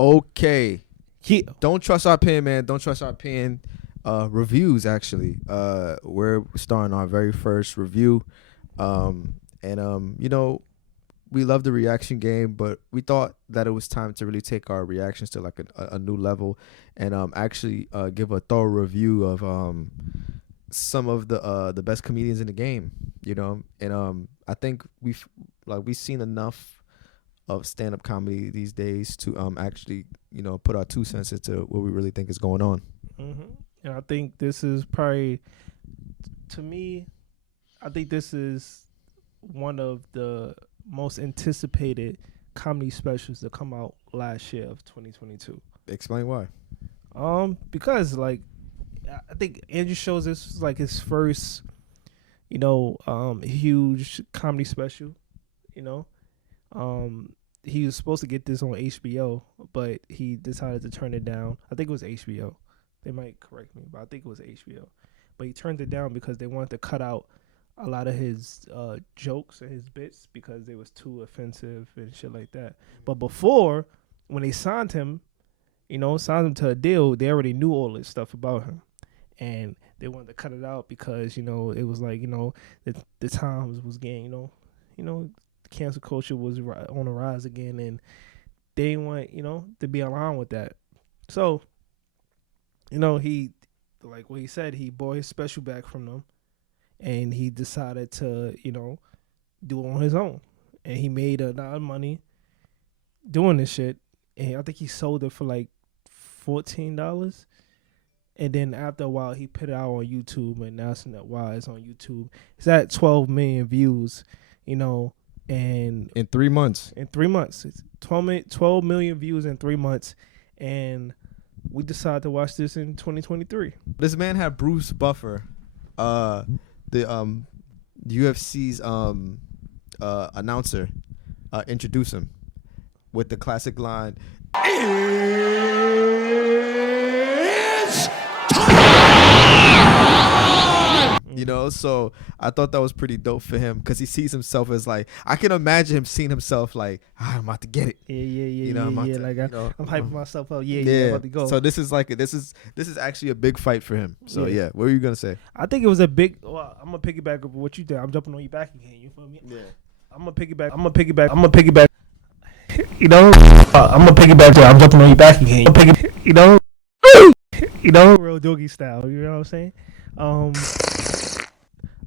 Okay. Yeah. Don't trust our pen, man. Don't trust our pen. Reviews, actually. We're starting our very first review. We love the reaction game, but we thought that it was time to really take our reactions to like a new level and actually give a thorough review of some of the best comedians in the game, and I think we've seen enough of stand-up comedy these days to actually put our 2 cents into what we really think is going on. Mm-hmm. And I think this is probably, to me, I think this is one of the most anticipated comedy specials to come out last year of 2022. Explain why. Because like I think Andrew Schultz, this was like his first, huge comedy special. He was supposed to get this on HBO, but he decided to turn it down. I think it was HBO. They might correct me, but I think it was HBO. But he turned it down because they wanted to cut out a lot of his jokes and his bits because they was too offensive and shit like that. But before, when they signed him to a deal, they already knew all this stuff about him. And they wanted to cut it out because, it was like, the times was getting, cancel culture was on the rise again, and they didn't want, to be aligned with that. So, he, like what he said, he bought his special back from them, and he decided to, do it on his own. And he made a lot of money doing this shit. And I think he sold it for like $14. And then after a while, he put it out on YouTube, and that's why it's on YouTube. It's at 12 million views, and in 3 months. It's 12 million views in 3 months, and we decided to watch this in 2023. This man had Bruce Buffer, the UFC's announcer, introduce him with the classic line, "It's time!" So I thought that was pretty dope for him because he sees himself as like, I can imagine him seeing himself like, I'm about to get it. I'm hyping myself up. I'm about to go. So this is actually a big fight for him. So what were you gonna say? I think it was a big. Well, I'm gonna piggyback up what you did. I'm jumping on your back again. You feel me? Yeah. I'm gonna piggyback. I'm gonna piggyback. I'm jumping on your back again. Real doggy style. You know what I'm saying?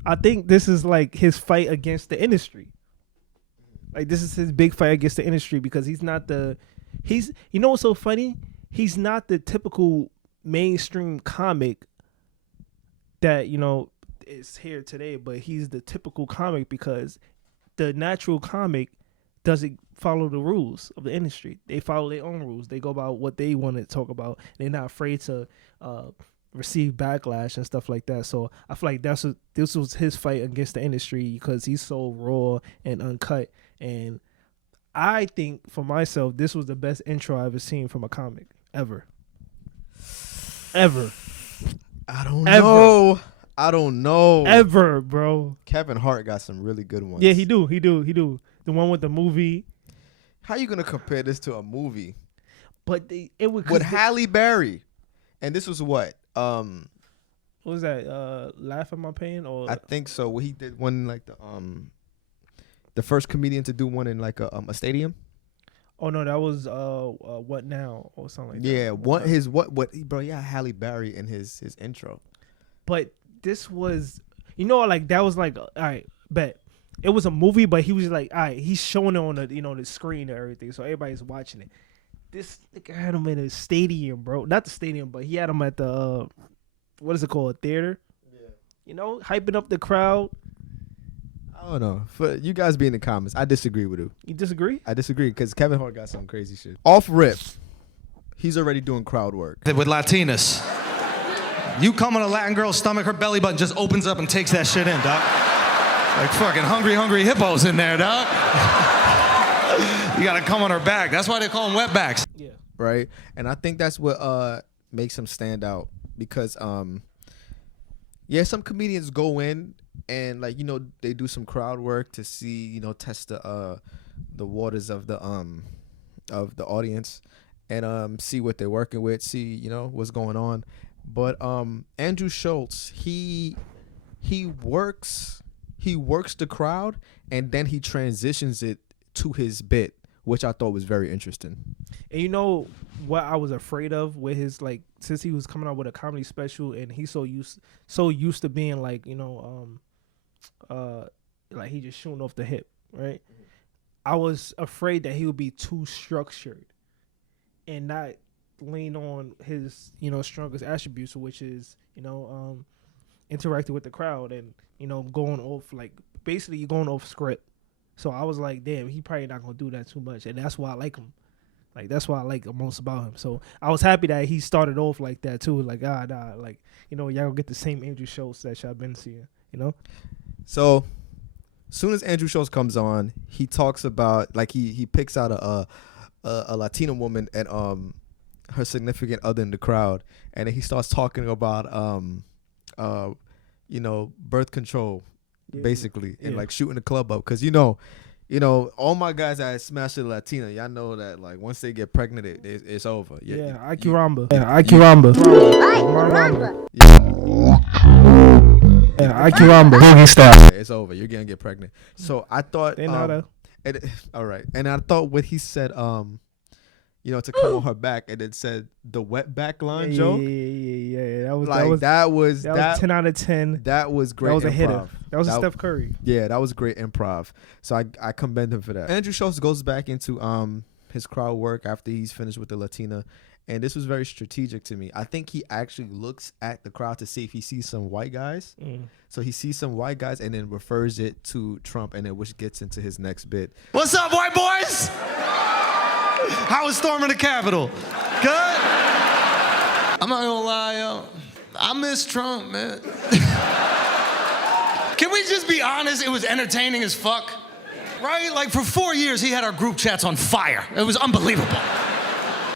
I think this is like his fight against the industry. Like, this is his big fight against the industry because he's not what's so funny? He's not the typical mainstream comic that, is here today, but he's the typical comic because the natural comic doesn't follow the rules of the industry. They follow their own rules. They go about what they want to talk about. They're not afraid to receive backlash and stuff like that. So I feel like this was his fight against the industry because he's so raw and uncut. And I think for myself, this was the best intro I've ever seen from a comic ever. I don't know. Ever, bro. Kevin Hart got some really good ones. Yeah, he do. The one with the movie. How you gonna compare this to a movie? But it was with Halle Berry, and this was what? What was that? Laugh at My Pain, or I think so. Well, he did one like the first comedian to do one in like a stadium. Oh no, that was What Now or something like that. Yeah, bro? Yeah, Halle Berry in his intro. But this was, like that was like, all right, bet. It was a movie, but he was like, all right, he's showing it on the the screen and everything, so everybody's watching it. This nigga had him in a stadium, bro. Not the stadium, but he had him at the what is it called, theater? Yeah. Hyping up the crowd. I don't know. For you guys be in the comments, I disagree with you. You disagree? I disagree because Kevin Hart got some crazy shit. Off rip, he's already doing crowd work with Latinas. You come on a Latin girl's stomach, her belly button just opens up and takes that shit in, dog. Like fucking hungry hippos in there, dog. You gotta come on her back. That's why they call them wetbacks. Yeah. Right? And I think that's what makes him stand out because some comedians go in and like they do some crowd work to see test the waters of the audience, and see what they're working with, see what's going on. But Andrew Schultz, he works the crowd, and then he transitions it to his bit, which I thought was very interesting. And you know what I was afraid of with his, like, since he was coming out with a comedy special and he's so used to being like, like he just shooting off the hip, right? Mm-hmm. I was afraid that he would be too structured and not lean on his, strongest attributes, which is, interacting with the crowd and, going off, like, basically you're going off script. So I was like, damn, he probably not going to do that too much. And that's why I like him. Like, that's why I like most about him. So I was happy that he started off like that too. Like, nah, like, y'all gonna get the same Andrew Schultz that y'all been seeing, So soon as Andrew Schultz comes on, he talks about, like, he picks out a Latina woman and her significant other in the crowd, and then he starts talking about birth control, basically, and like shooting the club up, because all my guys that smashed the Latina, y'all know that, like, once they get pregnant, it's over. Ike Ramba. Ike Ramba. Ike Ramba. Boogie style. It's over. You're gonna get pregnant. So I thought, all right, and I thought what he said, to come on her back, and it said the wet back line joke. Yeah. That was 10 out of 10. That was great. That was improv. a hitter. That was a Steph Curry. Yeah, that was great improv. So I commend him for that. Andrew Schultz goes back into his crowd work after he's finished with the Latina, and this was very strategic to me. I think he actually looks at the crowd to see if he sees some white guys. So he sees some white guys and then refers it to Trump, and then which gets into his next bit. What's up, white boys? How was storming the Capitol? Good? I'm not gonna lie, yo. I miss Trump, man. Can we just be honest? It was entertaining as fuck. Right? Like, for 4 years, he had our group chats on fire. It was unbelievable.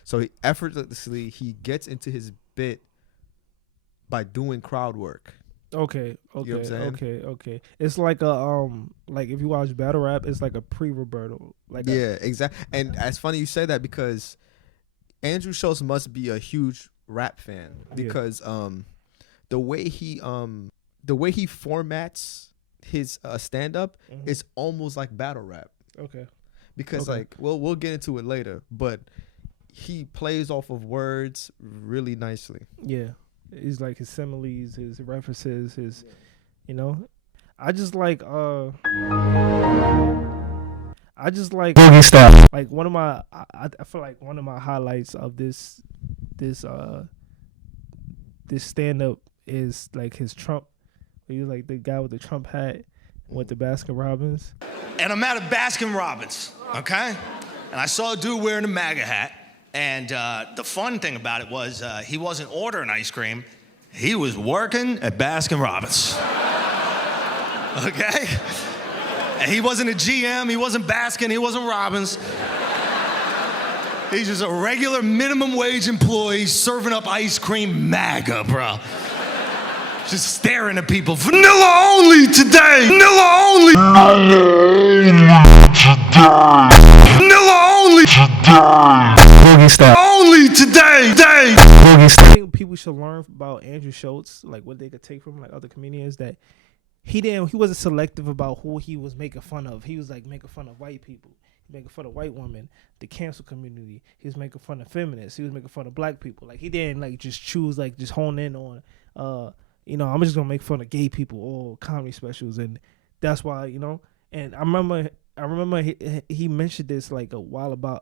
So he effortlessly gets into his bit by doing crowd work. Okay. You know what I'm saying? Okay. It's like like if you watch battle rap, it's like a pre-Roberto. Like exactly. And it's funny you say that, because Andrew Schultz must be a huge rap fan, because the way he formats his stand up is almost like battle rap. Okay. Because we'll get into it later, but he plays off of words really nicely. Yeah. He's like his similes, his references, his, I just like boogie style. Like one of my, I feel like one of my highlights of this stand up is like his Trump. He was like the guy with the Trump hat with the Baskin Robbins. And I'm at a Baskin Robbins, okay? And I saw a dude wearing a MAGA hat. And the fun thing about it was he wasn't ordering ice cream. He was working at Baskin Robbins. Okay? And he wasn't a GM. He wasn't Baskin. He wasn't Robbins. He's just a regular minimum wage employee serving up ice cream, MAGA, bro. Just staring at people. Vanilla only today. Vanilla only. Vanilla only today. Boogie style. Only today. I think people should learn about Andrew Schultz, like what they could take from like other comedians, that he wasn't selective about who he was making fun of. He was like making fun of white people. He was making fun of white women, the cancel community. He was making fun of feminists. He was making fun of black people. Like he didn't like just choose like just hone in on I'm just gonna make fun of gay people or comedy specials, and that's why And I remember he mentioned this like a while back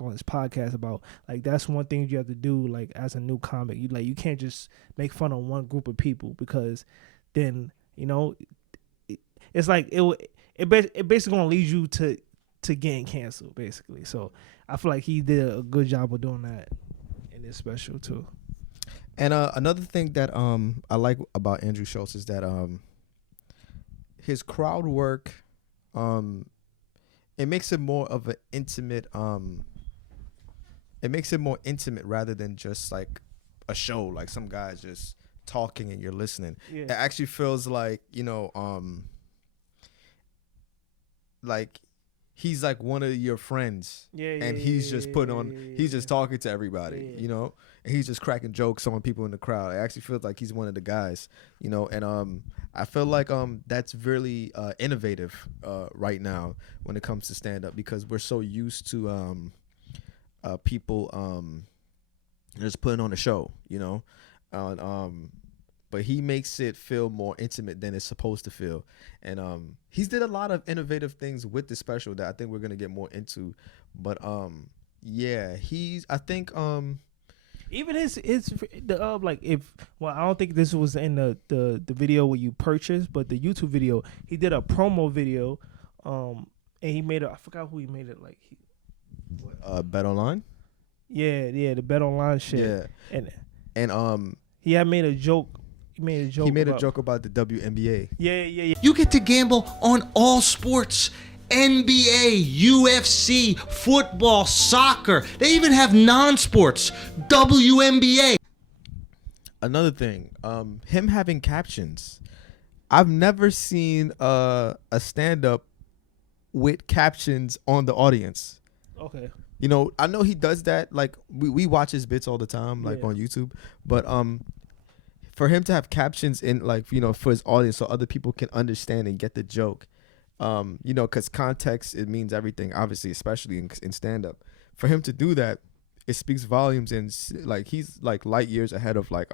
on his podcast about like that's one thing you have to do like as a new comic. You can't just make fun of one group of people, because then it's like it basically gonna lead you to getting canceled basically. So I feel like he did a good job of doing that in this special too. And another thing that I like about Andrew Schultz is that his crowd work, it makes it more of an intimate. It makes it more intimate rather than just like a show, like some guys just talking and you're listening. Yeah. It actually feels like like he's like one of your friends, and he's just he's just talking to everybody, you know, and he's just cracking jokes on people in the crowd. It actually feels like he's one of the guys, you know, and I feel like that's really innovative right now when it comes to stand up, because we're so used to people just putting on a show, you know, but he makes it feel more intimate than it's supposed to feel. And he's did a lot of innovative things with the special that I think we're going to get more into. But yeah, I think even the like, if, well, I don't think this was in the video where you purchased, but the YouTube video, he did a promo video, and he made I forgot who he made it, like Bet Online. Yeah, the Bet Online shit. Yeah. And he had made a joke. He made a joke about the WNBA. Yeah. You get to gamble on all sports. NBA, UFC, football, soccer. They even have non-sports. WNBA. Another thing, him having captions. I've never seen a stand-up with captions on the audience. Okay. You know, I know he does that. Like we watch his bits all the time, like on YouTube. But for him to have captions in, like, you know, for his audience so other people can understand and get the joke, you know, because context, it means everything, obviously, especially in stand-up. For him to do that, it speaks volumes, and like he's like light years ahead of like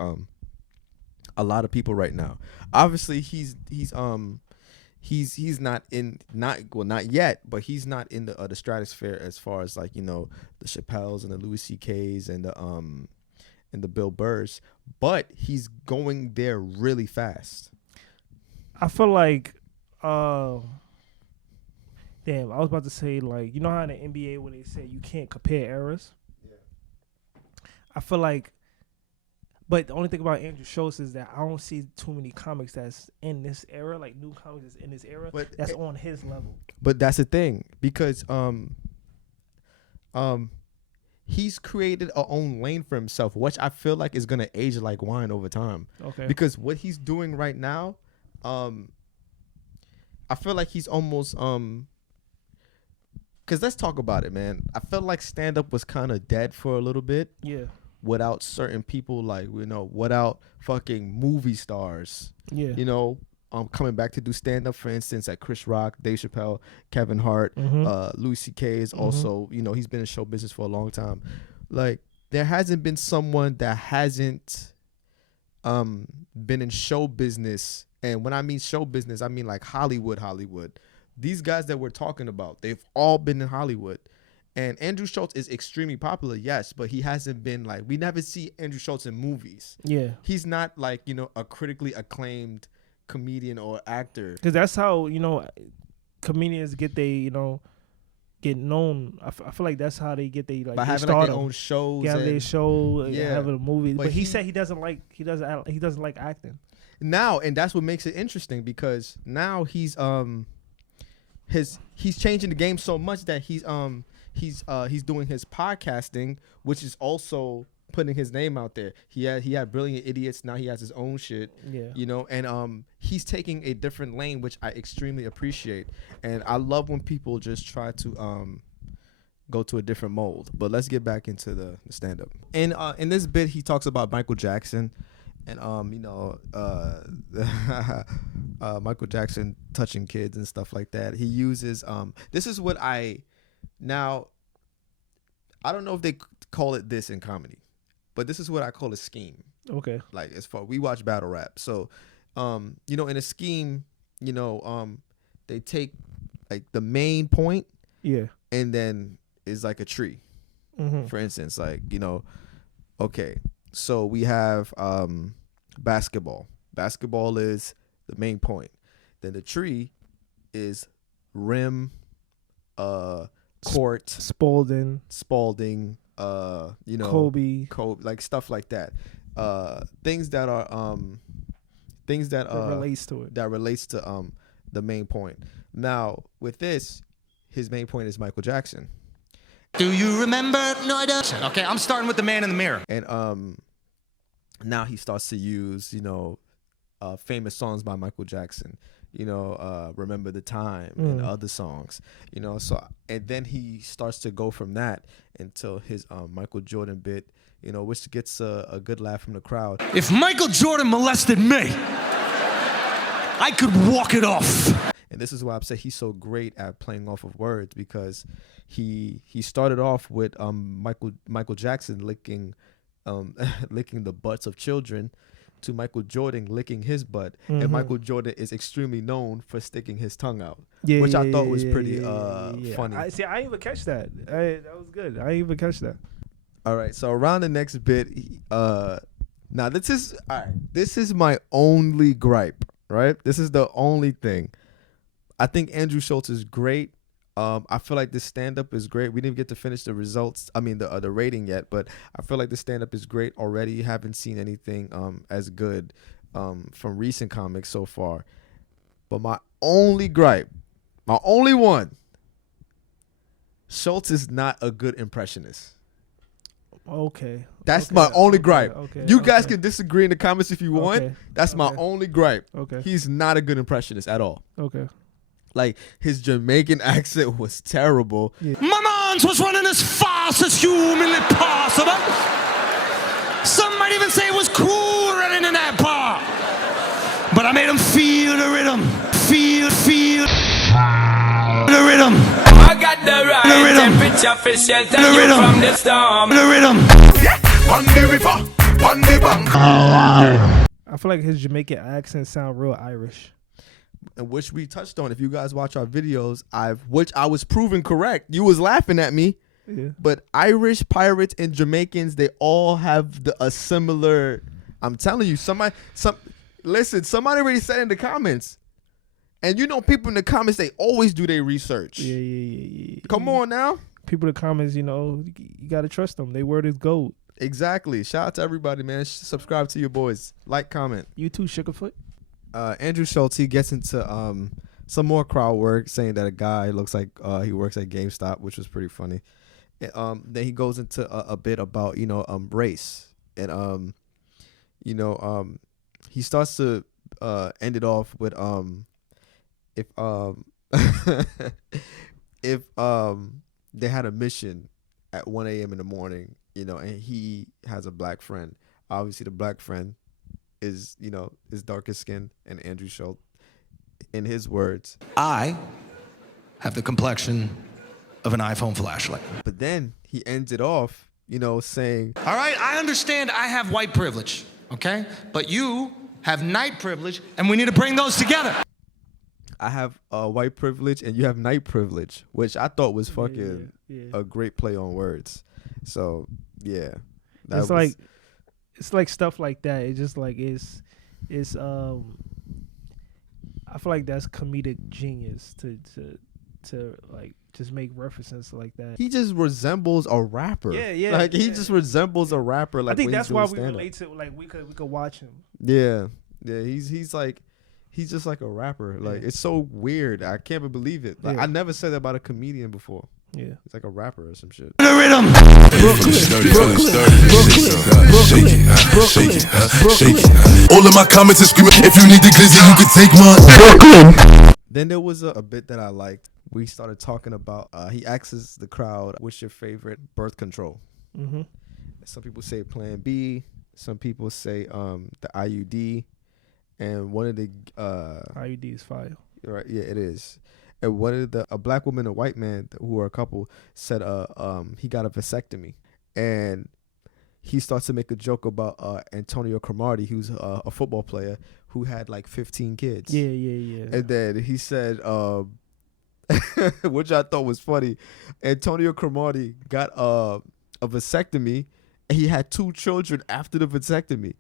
a lot of people right now. Obviously, he's not yet, but he's not in the stratosphere as far as, like, you know, the Chappelles and the Louis C.K.'s and the Bill Burrs, but he's going there really fast. I feel like, damn, I was about to say, like, you know how in the NBA when they say you can't compare eras? Yeah. I feel like, but the only thing about Andrew Schultz is that I don't see too many comics that's in this era, like new comics that's in this era, but that's on his level. But that's the thing, because he's created a own lane for himself, which I feel like is gonna age like wine over time. Okay. Because what he's doing right now, I feel like he's almost because let's talk about it, man. I felt like stand up was kind of dead for a little bit. Yeah. Without certain people, like, you know, without fucking movie stars. Yeah. You know, coming back to do stand up, for instance, like Chris Rock, Dave Chappelle, Kevin Hart, Louis C.K. is also, you know, he's been in show business for a long time. Like, there hasn't been someone that hasn't been in show business. And when I mean show business, I mean like Hollywood. These guys that we're talking about, they've all been in Hollywood. And Andrew Schultz is extremely popular, yes, but he hasn't been, like, we never see Andrew Schultz in movies. Yeah. He's not, like, you know, a critically acclaimed comedian or actor. Because that's how, you know, comedians get they, you know, get known. I feel like that's how they get they, like, by having like their own shows. Yeah, their show, having a movie. But he said he doesn't like acting. Now, and that's what makes it interesting, because now he's changing the game so much that he's doing his podcasting, which is also putting his name out there. He had Brilliant Idiots. Now he has his own shit. Yeah. You know, and he's taking a different lane, which I extremely appreciate. And I love when people just try to go to a different mold. But let's get back into the stand up. And in this bit, he talks about Michael Jackson, and you know, Michael Jackson touching kids and stuff like that. He uses this is what I don't know if they call it this in comedy, but this is what I call a scheme. Okay. Like, as far we watch battle rap, so you know, in a scheme, you know, they take like the main point, yeah, and then is like a tree. Mm-hmm. For instance, like, you know, okay, so we have basketball. Basketball is the main point. Then the tree is rim, court, Spalding, you know, Kobe, like stuff like that. Things that relates to it. That relates to the main point. Now, with this, his main point is Michael Jackson. Do you remember? No, I don't. Okay, I'm starting with the man in the mirror. And now he starts to use, you know, famous songs by Michael Jackson. Remember the Time and other songs, so and then he starts to go from that until his Michael Jordan bit, which gets a good laugh from the crowd. If Michael Jordan molested me, I could walk it off. And this is why I'm saying he's so great at playing off of words, because he started off with Michael Jackson licking the butts of children, to Michael Jordan licking his butt, and Michael Jordan is extremely known for sticking his tongue out, which I thought was pretty funny. I didn't even catch that. That was good. I didn't even catch that. All right, so around the next bit, now this is my only gripe, right? This is the only thing. I think Andrew Schultz is great. I feel like this stand-up is great. We didn't get to finish the results. I mean, the rating yet, but I feel like the stand-up is great already. Haven't seen anything as good from recent comics so far. But my only gripe, my only one, Schultz is not a good impressionist. Okay. That's my only gripe. Okay. You guys can disagree in the comments if you want. That's my only gripe. Okay. He's not a good impressionist at all. Okay. Like, his Jamaican accent was terrible. Yeah. My man's was running as fast as humanly possible. Some might even say it was cool running in that bar. But I made him feel the rhythm. Feel the rhythm. I got the right temperature for shelter you from the storm. The rhythm. On the river, on the bank. I feel like his Jamaican accent sound real Irish. And which we touched on. If you guys watch our videos, which I was proven correct. You was laughing at me. Yeah. But Irish, pirates, and Jamaicans, they all have a similar. I'm telling you, somebody already said in the comments. And people in the comments, they always do their research. Yeah. Come on now. People in the comments, you got to trust them. They word is gold. Exactly. Shout out to everybody, man. Subscribe to your boys. Like, comment. You too, Sugarfoot. Andrew Schultz, he gets into some more crowd work, saying that a guy looks like he works at GameStop, which was pretty funny. Then he goes into a bit about race, and he starts to end it off with if they had a mission at 1 a.m. in the morning, and he has a black friend. Obviously, the black friend is darker skinned, and Andrew Schultz, in his words, I have the complexion of an iPhone flashlight. But then he ends it off, saying, all right, I understand I have white privilege, okay? But you have night privilege, and we need to bring those together. I have white privilege and you have night privilege, which I thought was fucking a great play on words. So, yeah. It's like stuff like that. It's just like it's I feel like that's comedic genius to like just make references like that. He just resembles a rapper. Yeah. Like he just resembles a rapper. Like I think that's why we stand-up. relate to. Like we could watch him. Yeah. He's just like a rapper. Like it's so weird. I can't even believe it. Like I never said that about a comedian before. Yeah, it's like a rapper or some shit. The rhythm. Brooklyn. All of my comments are screaming. If you need the glizzy, you can take mine. Brooklyn. Then there was a bit that I liked. We started talking about. He asks the crowd, "What's your favorite birth control?" Mm-hmm. Some people say Plan B. Some people say the IUD. And one of the IUD is fire. Right, yeah, it is. And one of a black woman and a white man who are a couple said he got a vasectomy, and he starts to make a joke about Antonio Cromartie, who's a football player who had like 15 kids. Yeah. And then he said, which I thought was funny, Antonio Cromartie got a vasectomy, and he had 2 children after the vasectomy.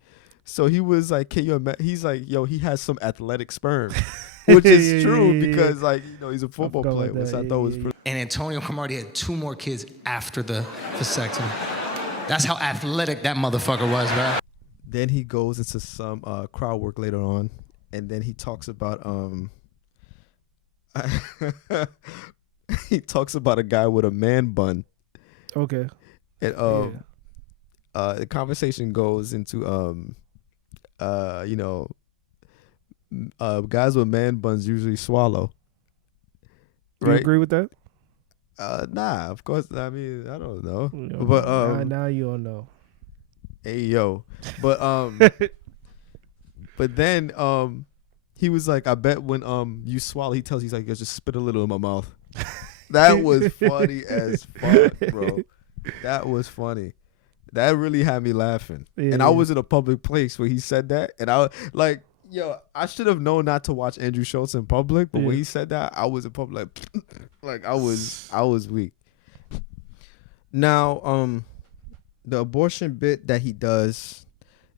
So he was like, "Can you imagine?" He's like, "Yo, he has some athletic sperm," which is true because, like, he's a football player, which I thought was pretty. And Antonio Cromartie had 2 more kids after the vasectomy. That's how athletic that motherfucker was, bro. Then he goes into some crowd work later on, and then he talks about he talks about a guy with a man bun. Okay. And the conversation goes into guys with man buns usually swallow. Do you Right? agree with that? Nah, of course. I mean, I don't know, You know, but now you don't know. hey yo, but but then he was like, I bet when you swallow, he tells you, he's like, yo, just spit a little in my mouth. That was funny as fuck, bro. That was funny. That really had me laughing. Yeah, and I yeah. was in a public place where he said that, and I was like, yo, I should have known not to watch Andrew Schultz in public, but when Yeah. he said that, I was in public like I was weak. Now, the abortion bit that he does,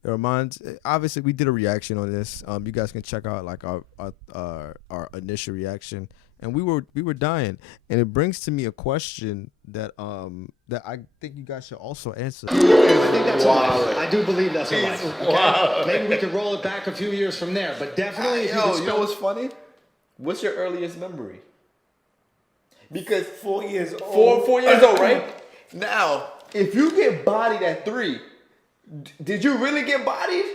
it reminds. Obviously, we did a reaction on this. You guys can check out like our initial reaction, and we were dying, and it brings to me a question that I think you guys should also answer. I think that's a lie. I do believe that's a lie. Okay? Maybe we could roll it back a few years from there, but definitely. If Yo, you know what's funny? What's your earliest memory? Because 4 years old. 4 years old, right? Now, if you get bodied at 3, did you really get bodied?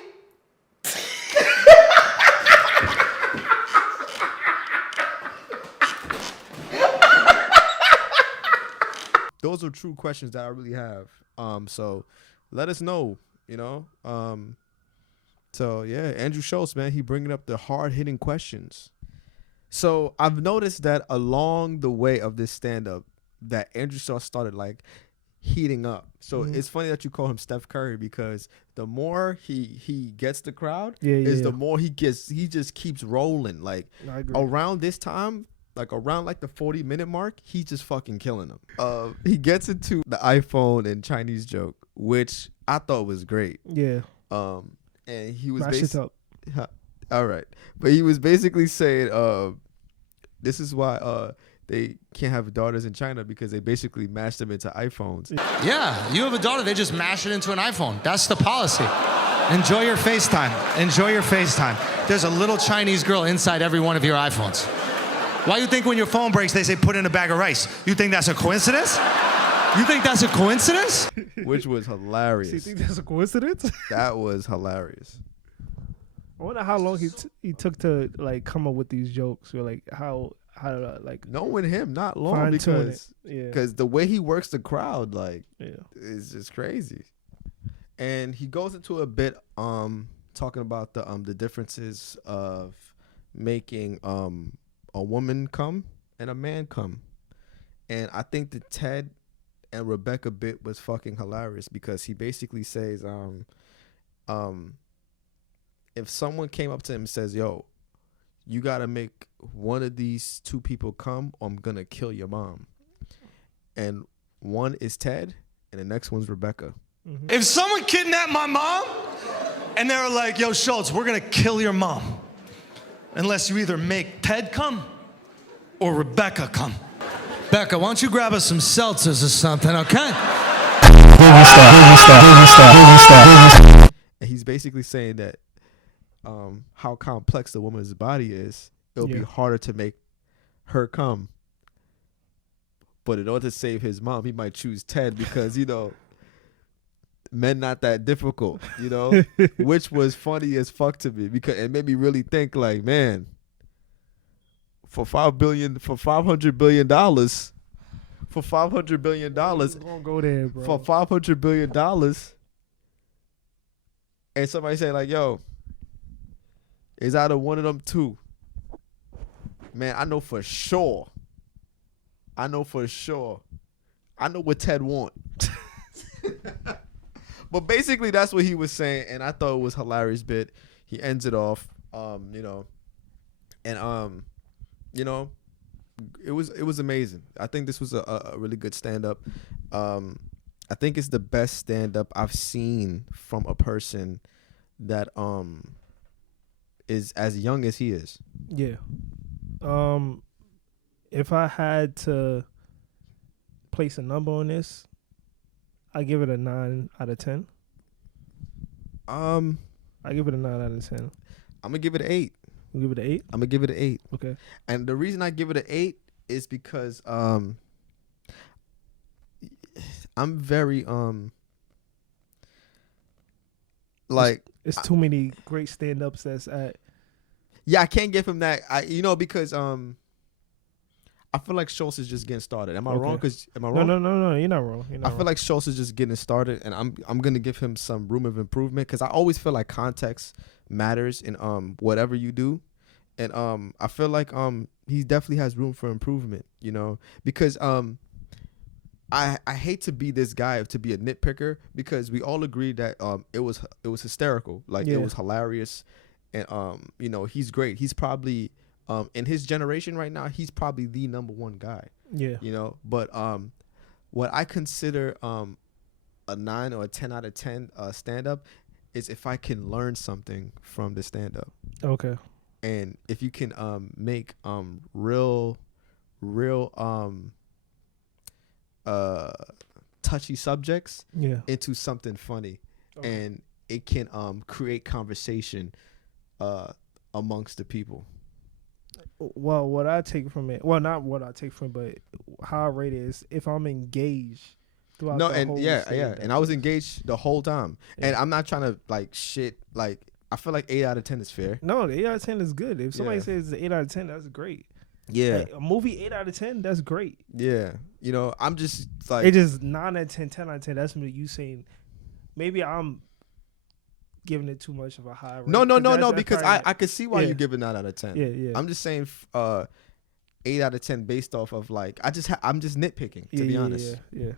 Those are true questions that I really have. So let us know, you know. So yeah, Andrew Schultz, man, he bringing up the hard hitting questions. So I've noticed that along the way of this stand up, that Andrew Schultz started like heating up. So it's funny that you call him Steph Curry, because the more he gets the crowd, the more he just keeps rolling. Like I agree. around this time, like around like the 40-minute mark, he's just fucking killing them. He gets into the iPhone and Chinese joke, which I thought was great. Yeah. And he was Mash it up. all right, but he was basically saying, this is why they can't have daughters in China, because they basically mash them into iPhones. Yeah, you have a daughter, they just mash it into an iPhone. That's the policy. Enjoy your FaceTime. Enjoy your FaceTime. There's a little Chinese girl inside every one of your iPhones. Why you think when your phone breaks, they say put in a bag of rice? You think that's a coincidence? You think that's a coincidence? Which was hilarious. So you think that's a coincidence? That was hilarious. I wonder how long he took to like come up with these jokes, or like how like Knowing him, not long, fine-tune because it. because the way he works the crowd, like, Yeah. is just crazy. And he goes into a bit talking about the differences of making a woman come and a man come. And I think the Ted and Rebecca bit was fucking hilarious, because he basically says if someone came up to him and says, yo, you gotta make one of these two people come, or I'm gonna kill your mom. And one is Ted and the next one's Rebecca. If someone kidnapped my mom and they were like, yo, Schultz, we're gonna kill your mom unless you either make Ted come or Rebecca come. Becca, why don't you grab us some seltzers or something, okay? And he's basically saying that how complex the woman's body is, it'll be harder to make her come. But in order to save his mom, he might choose Ted, because, you know, men not that difficult, you know, which was funny as fuck to me, because it made me really think, like, man, for $500 billion, for $500 billion, Don't go there, bro. for $500 billion, and somebody say like, yo, it's either one of them two. Man, I know for sure. I know what Ted want. But basically that's what he was saying, and I thought it was hilarious bit. He ends it off, you know, and you know, it was amazing. I think this was a really good stand up. I think it's the best stand up I've seen from a person that is as young as he is. Yeah. If I had to place a number on this, I give it a 9 out of 10. I give it a 9 out of 10. I'm gonna give it an 8. You give it an 8? I'm gonna give it an 8. Okay. And the reason I give it an 8 is because I'm very like, It's too many great stand-ups that's at Yeah, I can't give him that. Because I feel like Schultz is just getting started. Am I wrong? Am I wrong? No. You're not wrong. I feel like Schultz is just getting started, and I'm gonna give him some room of improvement because I always feel like context matters in whatever you do, and I feel like he definitely has room for improvement. Because I hate to be this guy to be a nitpicker because we all agree that it was hysterical, like it was hilarious, and he's great. He's probably in his generation right now, he's probably the number one guy. Yeah. But what I consider a 9 or a 10 out of 10 stand up is if I can learn something from the stand up. Okay. And if you can make real touchy subjects into something funny, and it can create conversation amongst the people. Well, what I take from it, well, not what I take from it, but how I rate it is if I'm engaged throughout the whole stand-up. And I was engaged the whole time. And I'm not trying to like shit, like I feel like 8 out of 10 is fair. No, the 8 out of 10 is good. If somebody says it's 8 out of 10, that's great. Yeah. Like, a movie 8 out of 10, that's great. Yeah. I'm just like, it is 9 out of 10, 10 out of 10. That's what you saying. Maybe I'm giving it too much of a high rate. No, because I could see why you give it 9 out of 10. Yeah. I'm just saying 8 out of 10 based off of like I'm just nitpicking to be honest. Yeah.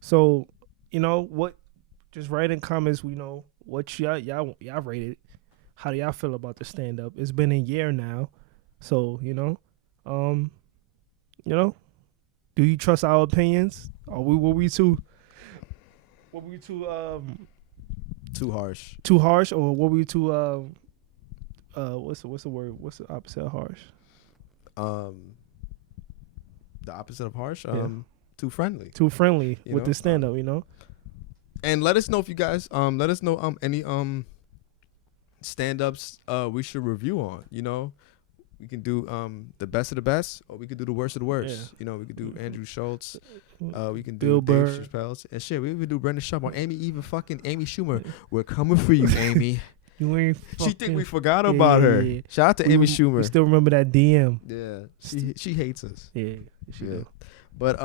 So, what, just write in comments, what y'all rated. How do y'all feel about the stand up? It's been a year now. So, do you trust our opinions? Were we too harsh? Too harsh, or were we too what's the word? What's the opposite of harsh? The opposite of harsh? Too friendly. Too friendly with the stand up, And let us know if you guys let us know any stand ups we should review on, We can do the best of the best, or we could do the worst of the worst. We could do Andrew Schultz. We can do Bill Dave Chappelle's. And shit, we even do Brendan Schaub or Amy Schumer. We're coming for you, Amy. She think we forgot about her. Yeah. Shout out to Amy Schumer. We still remember that DM. Yeah, she hates us. Yeah, she do. But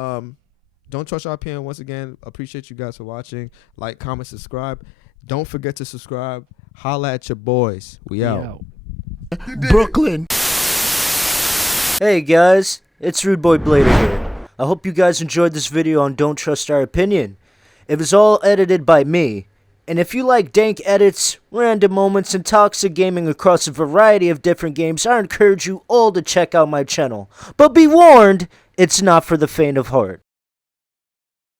don't trust our opinion. Once again, appreciate you guys for watching. Like, comment, subscribe. Don't forget to subscribe. Holla at your boys. We out. Brooklyn. Hey guys, it's Rude Boy Blader here. I hope you guys enjoyed this video on Don't Trust Our Opinion. It was all edited by me. And if you like dank edits, random moments, and toxic gaming across a variety of different games, I encourage you all to check out my channel. But be warned, it's not for the faint of heart.